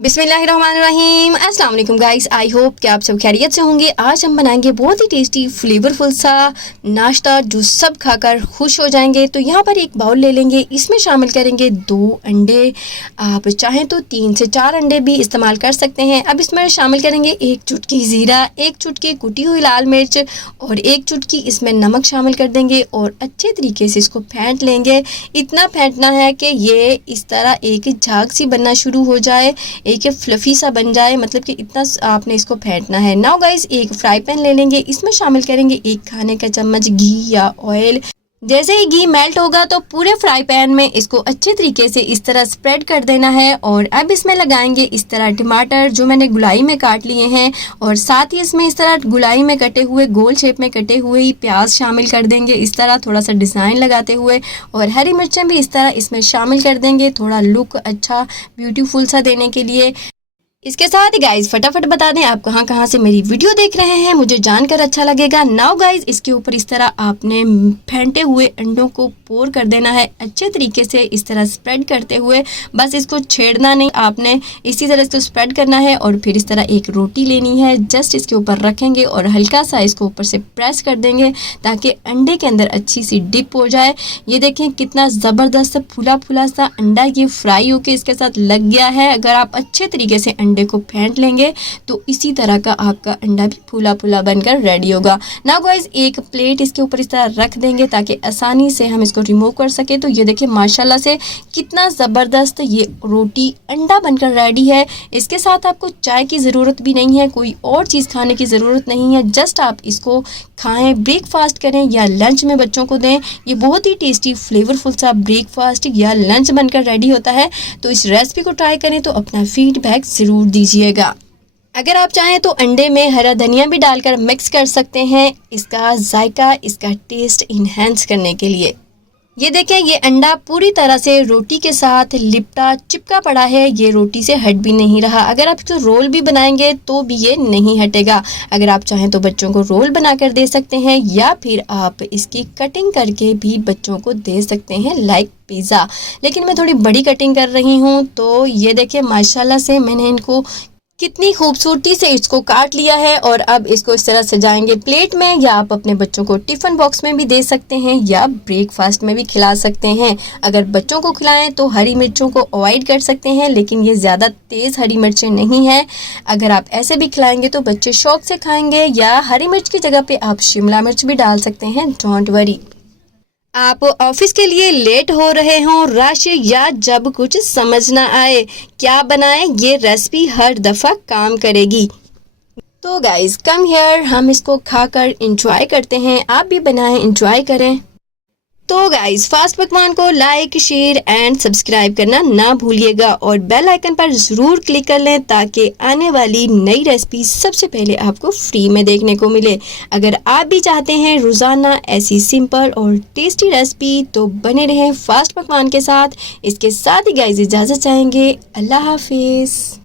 बिस्मिल्लाहिर्रहमानिर्रहीम। अस्सलाम वालेकुम गाइस, आई होप कि आप सब खैरियत से होंगे। आज हम बनाएंगे बहुत ही टेस्टी फ्लेवरफुल सा नाश्ता जो सब खाकर खुश हो जाएंगे। तो यहाँ पर एक बाउल ले लेंगे, इसमें शामिल करेंगे 2 अंडे। आप चाहें तो 3 से 4 अंडे भी इस्तेमाल कर सकते हैं। अब इसमें शामिल करेंगे 1 चुटकी ज़ीरा, 1 चुटकी कुटी हुई लाल मिर्च और 1 चुटकी इसमें नमक शामिल कर देंगे और अच्छे तरीके से इसको फेंट लेंगे। इतना फेंटना है कि ये इस तरह एक झाग सी बनना शुरू हो जाए, एक फ्लफ़ी सा बन जाए, मतलब कि इतना आपने इसको फेंटना है। नाउ गाइस, एक फ्राई पैन ले लेंगे, इसमें शामिल करेंगे 1 खाने का चम्मच घी या ऑयल। जैसे ही घी मेल्ट होगा तो पूरे फ्राई पैन में इसको अच्छे तरीके से इस तरह स्प्रेड कर देना है। और अब इसमें लगाएंगे इस तरह टमाटर जो मैंने गुलाई में काट लिए हैं, और साथ ही इसमें इस तरह गुलाई में कटे हुए गोल शेप में कटे हुए ही प्याज शामिल कर देंगे, इस तरह थोड़ा सा डिज़ाइन लगाते हुए। और हरी मिर्चें भी इस तरह इसमें शामिल कर देंगे, थोड़ा लुक अच्छा ब्यूटीफुल सा देने के लिए। इसके साथ ही गाइज फटाफट बता दें आप कहाँ कहाँ से मेरी वीडियो देख रहे हैं, मुझे जानकर अच्छा लगेगा। नाउ गाइज, इसके ऊपर इस तरह आपने फेंटे हुए अंडों को पोर कर देना है अच्छे तरीके से, इस तरह स्प्रेड करते हुए। बस इसको छेड़ना नहीं, आपने इसी तरह इसको स्प्रेड करना है। और फिर इस तरह एक रोटी लेनी है, जस्ट इसके ऊपर रखेंगे और हल्का सा इसको ऊपर से प्रेस कर देंगे ताकि अंडे के अंदर अच्छी सी डिप हो जाए। ये देखें कितना ज़बरदस्त फूला फूला सा अंडा ये फ्राई होके इसके साथ लग गया है। अगर आप अच्छे तरीके से अंडे को फेंट लेंगे तो इसी तरह का आपका अंडा भी फूला फूला बनकर रेडी होगा। नाउ गाइस, एक प्लेट इसके ऊपर इस तरह रख देंगे ताकि आसानी से हम इसको रिमूव कर सके। तो ये देखिए माशाल्लाह से कितना ज़बरदस्त ये रोटी अंडा बनकर रेडी है। इसके साथ आपको चाय की ज़रूरत भी नहीं है, कोई और चीज़ खाने की ज़रूरत नहीं है, जस्ट आप इसको खाएं, ब्रेकफास्ट करें या लंच में बच्चों को दें। ये बहुत ही टेस्टी फ्लेवरफुल सा ब्रेकफास्ट या लंच बनकर रेडी होता है। तो इस रेसिपी को ट्राई करें तो अपना फीडबैक ज़रूर दीजिएगा। अगर आप चाहें तो अंडे में हरा धनिया भी डालकर मिक्स कर सकते हैं, इसका जायका, इसका टेस्ट इन्हेंस करने के लिए। ये देखें, ये अंडा पूरी तरह से रोटी के साथ लिपटा चिपका पड़ा है, ये रोटी से हट भी नहीं रहा। अगर आप इसको रोल भी बनाएंगे तो भी ये नहीं हटेगा। अगर आप चाहें तो बच्चों को रोल बनाकर दे सकते हैं या फिर आप इसकी कटिंग करके भी बच्चों को दे सकते हैं लाइक पिज़्ज़ा। लेकिन मैं थोड़ी बड़ी कटिंग कर रही हूँ। तो ये देखें माशाल्लाह से मैंने इनको कितनी खूबसूरती से इसको काट लिया है। और अब इसको इस तरह सजाएंगे प्लेट में, या आप अपने बच्चों को टिफ़िन बॉक्स में भी दे सकते हैं या ब्रेकफास्ट में भी खिला सकते हैं। अगर बच्चों को खिलाएं तो हरी मिर्चों को अवॉइड कर सकते हैं, लेकिन ये ज़्यादा तेज़ हरी मिर्चें नहीं हैं। अगर आप ऐसे भी खिलाएंगे तो बच्चे शौक से खाएंगे, या हरी मिर्च की जगह पे आप शिमला मिर्च भी डाल सकते हैं, डोंट वरी। आप ऑफिस के लिए लेट हो रहे हों, रश, या जब कुछ समझ ना आए क्या बनाएं, ये रेसिपी हर दफ़ा काम करेगी। तो गाइज कम हियर, हम इसको खाकर इंजॉय करते हैं। आप भी बनाएं, इंजॉय करें। तो गाइज फास्ट पकवान को लाइक, शेयर एंड सब्सक्राइब करना ना भूलिएगा, और बेल आइकन पर ज़रूर क्लिक कर लें ताकि आने वाली नई रेसिपी सबसे पहले आपको फ्री में देखने को मिले। अगर आप भी चाहते हैं रोज़ाना ऐसी सिंपल और टेस्टी रेसिपी तो बने रहें फास्ट पकवान के साथ। इसके साथ ही गाइज इजाज़त चाहेंगे। अल्लाह हाफिज़।